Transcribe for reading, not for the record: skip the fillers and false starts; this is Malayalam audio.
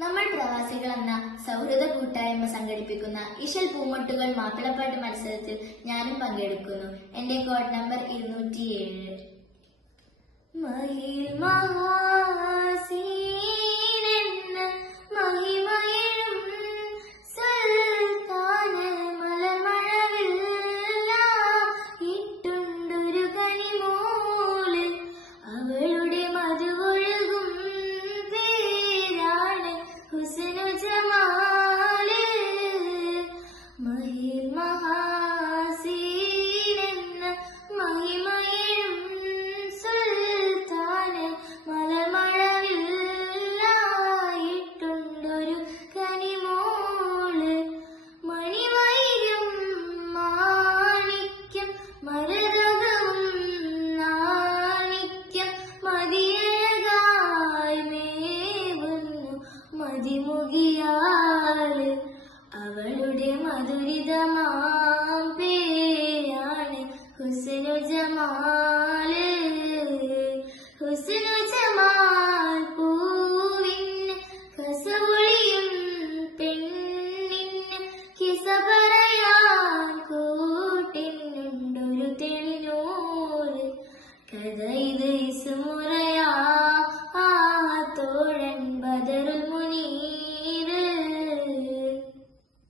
നമ്മൾ പ്രവാസികൾ എന്ന സൗഹൃദ കൂട്ടായ്മ സംഘടിപ്പിക്കുന്ന ഇശൽ പൂമൊട്ടുകൾ മാപ്പിളപ്പാട്ട് മത്സരത്തിൽ ഞാനും പങ്കെടുക്കുന്നു. എന്റെ കോഡ് നമ്പർ 207. മഹിൽ മഹാസീനെന്ന മഹിമയിലും സുൽത്താന് മലമഴവില്ല ഇട്ടുണ്ടൊരു കനിമോള് അവളുടെ മധുവൊഴുകും പേരാണ് ഹുസ്നു ജമാല്. മഹിൽ മഹാസീനെന്ന മഹിമയിലും സുൽത്താന് മലമഴവില്ലായിട്ടുണ്ടൊരു കനിമോള് മണിവൈര്യം മാണിക്യം മരതകവും നാണിക്യം മതിയഴകായി മേവുന്നു മതിമുകിയാള് അവളുടെ മധുരിതമാം പേരാണ് ഹുസ്നു ജമാല്. ഹുസ്നു ജമാൽ പൂവിന് കസവൊളിയും പെണ്ണിന് കിസ പറയാൻ കൂട്ടിനുണ്ടൊരു തെളിനൂറ് കഥ